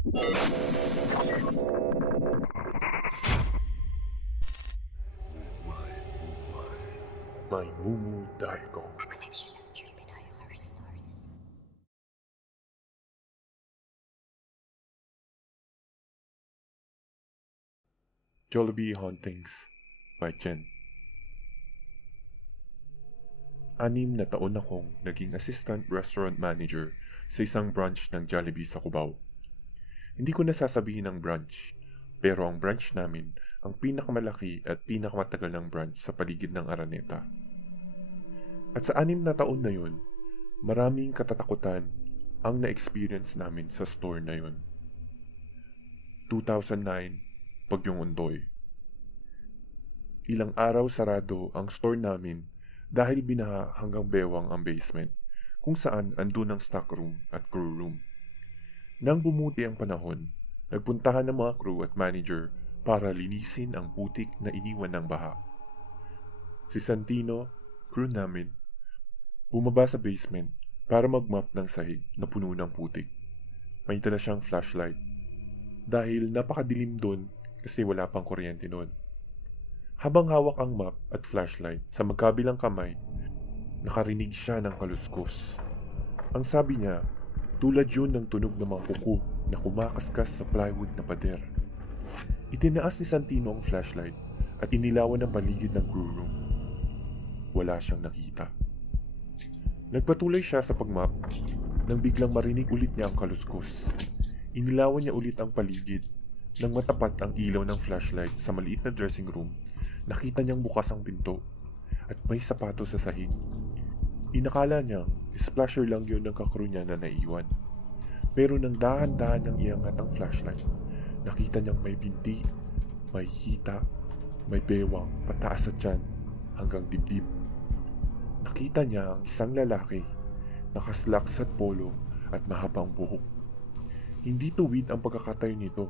May Mumu Darko. Jollibee Hauntings by Chen. 6 na taon akong naging assistant restaurant manager sa isang branch ng Jollibee sa Cubao. Hindi ko nasasabihin ang branch, pero ang branch namin ang pinakamalaki at pinakamatagal ng branch sa paligid ng Araneta. At sa 6 na taon na yun, maraming katatakutan ang na-experience namin sa store na yun. 2009, Bagyong Ondoy. Ilang araw sarado ang store namin dahil binaha hanggang bewang ang basement, kung saan andun ang stock room at crew room. Nang bumuti ang panahon, nagpuntahan ng mga crew at manager para linisin ang putik na iniwan ng baha. Si Santino, crew namin, bumaba sa basement para magmap ng sahig na puno ng putik. May dala siyang flashlight dahil napakadilim doon kasi wala pang kuryente noon. Habang hawak ang map at flashlight sa magkabilang kamay, nakarinig siya ng kaluskos. Ang sabi niya, tulad yun ng tunog ng mga kuko na kumakaskas sa plywood na pader. Itinaas ni Santino ang flashlight at inilawan ang paligid ng crew room. Wala siyang nakita. Nagpatuloy siya sa pagmap nang biglang marinig ulit niya ang kaluskos. Inilawan niya ulit ang paligid. Nang matapat ang ilaw ng flashlight sa maliit na dressing room, nakita niyang bukas ang pinto at may sapatos sa sahig. Inakala niya splasher lang yun ng kakrew niya na naiwan. Pero nang dahan-dahan niyang iangat ang flashlight, nakita niyang may binti, may hita, may bewang pataas sa tiyan hanggang dibdib. Nakita niya ang isang lalaki, nakaslacks at polo at mahabang buhok. Hindi tuwid ang pagkakatayo nito.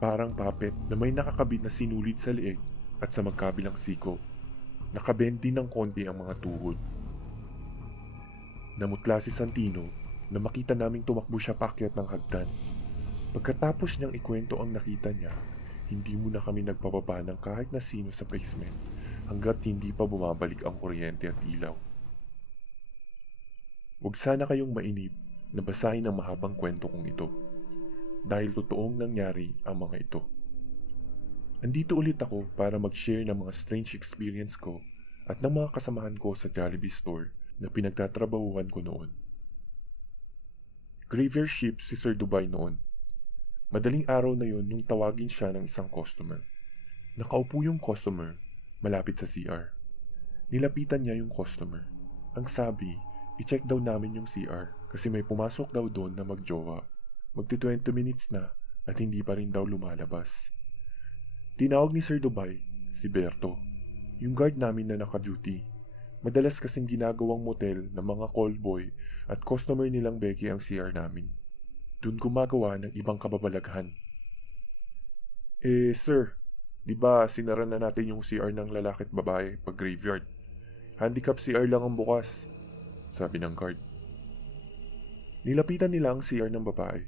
Parang puppet na may nakakabit na sinulid sa leeg at sa magkabilang siko. Nakabend din ng konti ang mga tuhod. Namutla si Santino na makita naming tumakbo siya paakyat ng hagdan. Pagkatapos niyang ikwento ang nakita niya, hindi muna kami nagpababa ng kahit na sino sa basement hanggat hindi pa bumabalik ang kuryente at ilaw. Huwag sana kayong mainip na basahin ang mahabang kwento kong ito. Dahil totoong nangyari ang mga ito. Andito ulit ako para mag-share ng mga strange experience ko at ng mga kasamahan ko sa Jollibee store na pinagtatrabahuhan ko noon. Graveyard shift si Sir Dubai noon. Madaling araw na yon nung tawagin siya ng isang customer. Nakaupo yung customer malapit sa CR. Nilapitan niya yung customer. Ang sabi, i-check daw namin yung CR kasi may pumasok daw doon na magjowa. Magti 20 minutes na at hindi pa rin daw lumalabas. Tinawag ni Sir Dubai, si Berto, yung guard namin na naka-duty. Madalas kasing ginagawang motel ng mga callboy at customer nilang Becky ang CR namin. Doon gumagawa ng ibang kababalaghan. Sir, di ba sinara na natin yung CR ng lalaki at babae pag graveyard? Handicap CR lang ang bukas, sabi ng guard. Nilapitan nila ang CR ng babae.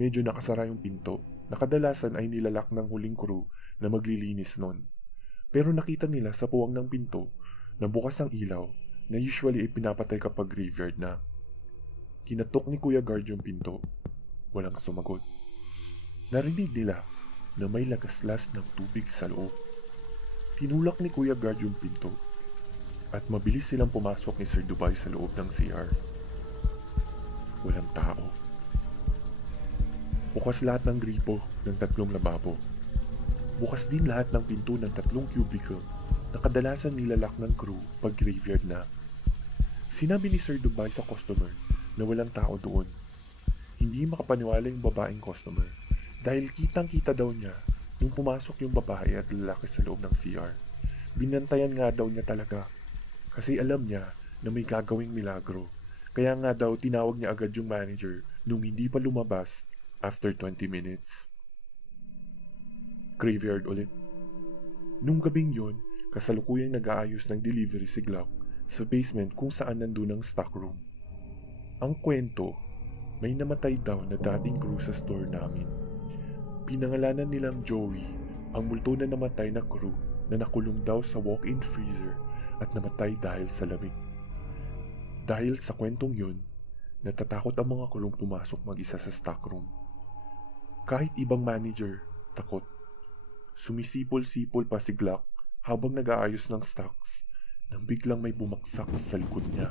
Medyo nakasara yung pinto na kadalasan ay nilalak ng huling crew na maglilinis nun. Pero nakita nila sa puwang ng pinto na bukas ang ilaw na usually ay pinapatay kapag graveyard na. Kinatok ni Kuya Guard yung pinto. Walang sumagot. Narinig nila na may lagaslas ng tubig sa loob. Tinulak ni Kuya Guard yung pinto at mabilis silang pumasok ni Sir Dubai sa loob ng CR. Walang tao. Bukas lahat ng gripo ng 3 lababo. Bukas din lahat ng pinto ng 3 cubicle na kadalasan nilalak ng crew pag graveyard na. Sinabi ni Sir Dubai sa customer na walang tao doon. Hindi makapaniwala yung babaeng customer dahil kitang-kita daw niya nung pumasok yung babae at lalaki sa loob ng CR. Binantayan nga daw niya talaga kasi alam niya na may gagawing milagro. Kaya nga daw tinawag niya agad yung manager nung hindi pa lumabas. After 20 minutes. Graveyard ulit. Nung gabing yon, kasalukuyang nag-aayos ng delivery si Glock sa basement kung saan nandun ang stock room. Ang kwento, may namatay daw na dating crew sa store namin. Pinangalanan nilang Joey ang multo na namatay na crew na nakulong daw sa walk-in freezer at namatay dahil sa lamig. Dahil sa kwentong yun, natatakot ang mga kulong pumasok mag-isa sa stockroom. Kahit ibang manager, takot. Sumisipol-sipol pa si Glock habang nag-aayos ng stocks nang biglang may bumagsak sa likod niya.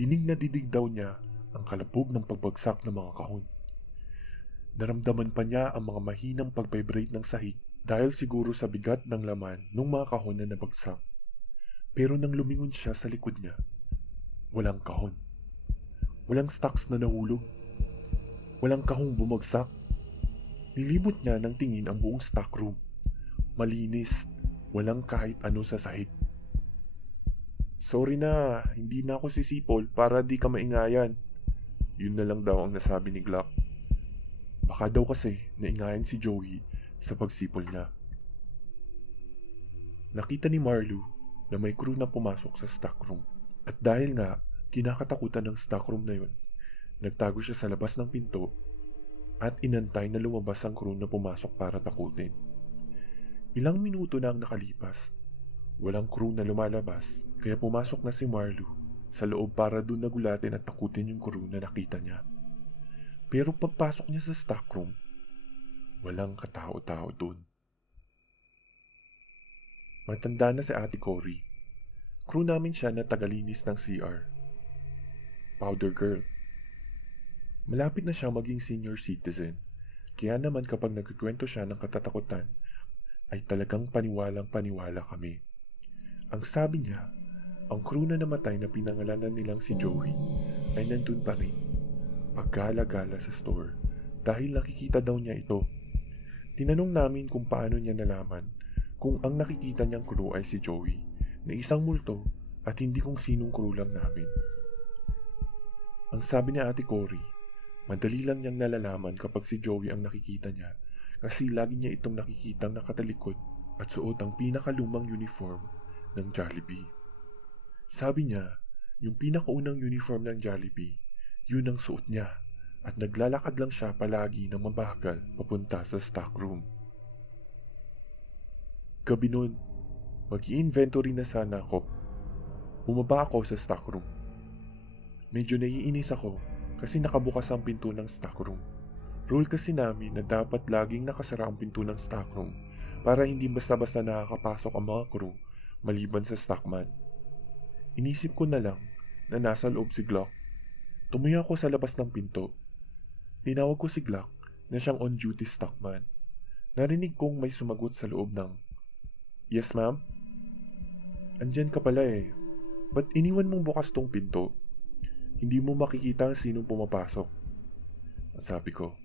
Dinig na dinig daw niya ang kalabog ng pagbagsak ng mga kahon. Naramdaman pa niya ang mga mahinang pag-vibrate ng sahig dahil siguro sa bigat ng laman ng mga kahon na nabagsak. Pero nang lumingon siya sa likod niya, walang kahon. Walang stocks na nahulog. Walang kahong bumagsak. Nilibot niya ng tingin ang buong stockroom. Malinis, walang kahit ano sa sahig. "Sorry na, hindi na ako sisipol para di ka maingayan." Yun na lang daw ang nasabi ni Glock. Baka daw kasi naingayan si Joey sa pagsipol niya. Nakita ni Marlo na may crew na pumasok sa stockroom. At dahil nga kinakatakutan ng stockroom na yun, nagtago siya sa labas ng pinto at inantay na lumabas ang crew na pumasok para takutin. Ilang minuto na ang nakalipas. Walang crew na lumalabas kaya pumasok na si Marlo sa loob para dun nagulatin at takutin yung crew na nakita niya. Pero pagpasok niya sa stockroom, walang katao-tao dun. Matanda na si Ate Cory. Crew namin siya na tagalinis ng CR. Powder girl. Malapit na siya maging senior citizen. Kaya naman kapag nagkikwento siya ng katatakutan, ay talagang paniwalang-paniwala kami. Ang sabi niya, ang crew na namatay na pinangalanan nilang si Joey ay nandun pa rin, paggala-gala sa store dahil nakikita daw niya ito. Tinanong namin kung paano niya nalaman kung ang nakikita niyang crew ay si Joey na isang multo at hindi kung sinong crew lang namin. Ang sabi ni Ate Cory, madali lang niyang nalalaman kapag si Joey ang nakikita niya kasi lagi niya itong nakikitang nakatalikod at suot ang pinakalumang uniform ng Jollibee. Sabi niya, yung pinakaunang uniform ng Jollibee, yun ang suot niya at naglalakad lang siya palagi ng mabagal papunta sa stockroom. Gabi nun, mag-i-inventory na sana ako. Bumaba ako sa stockroom. Medyo naiinis ako kasi nakabukas ang pinto ng stockroom. Rule kasi namin na dapat laging nakasara ang pinto ng stockroom para hindi basta-basta nakakapasok ang mga crew maliban sa stockman. Inisip ko na lang na nasa loob si Glock. Tumuyo ako sa labas ng pinto. Tinawag ko si Glock na siyang on-duty stockman. Narinig kong may sumagot sa loob ng, "Yes ma'am?" "Andyan ka pala eh. Ba't iniwan mong bukas tong pinto? Hindi mo makikita ang sinong pumapasok." Sabi ko,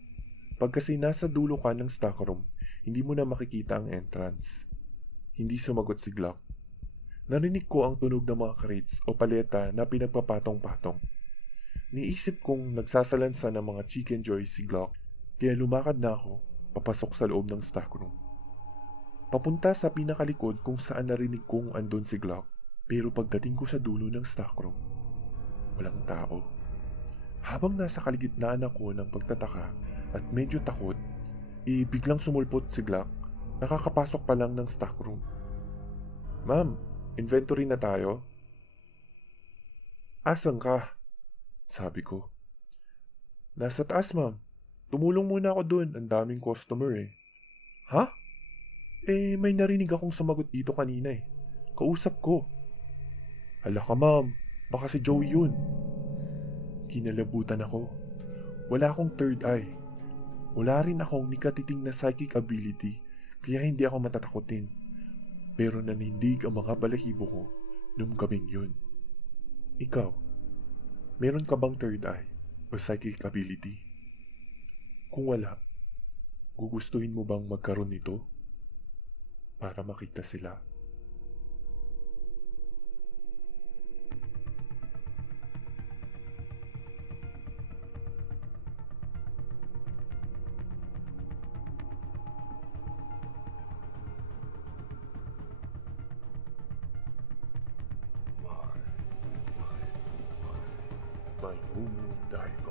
"Pag kasi nasa dulo ka ng stockroom, hindi mo na makikita ang entrance." Hindi sumagot si Glock. Narinig ko ang tunog ng mga crates o paleta na pinagpapatong-patong. Niisip kong nagsasalansa ng mga chicken joy si Glock, kaya lumakad na ako papasok sa loob ng stockroom. Papunta sa pinakalikod kung saan narinig kong andon si Glock, pero pagdating ko sa dulo ng stockroom, walang tao. Habang nasa kaligitnaan ako ng pagtataka at medyo takot, biglang sumulpot si Glock, nakakapasok pa lang ng stockroom. "Ma'am, inventory na tayo?" "Asan ka?" sabi ko. "Nasa taas ma'am. Tumulong muna ako dun, ang daming customer eh." "Ha? May narinig akong sumagot dito kanina eh. Kausap ko." "Hala ka ma'am, baka si Joey yun." Kinalabutan ako. Wala akong third eye. Wala rin akong nikatiting na psychic ability kaya hindi ako matatakotin. Pero nanindig ang mga balahibo ko nung gabing yun. Ikaw, meron ka bang third eye o psychic ability? Kung wala, gugustuhin mo bang magkaroon nito para makita sila? May Mumu Daiko.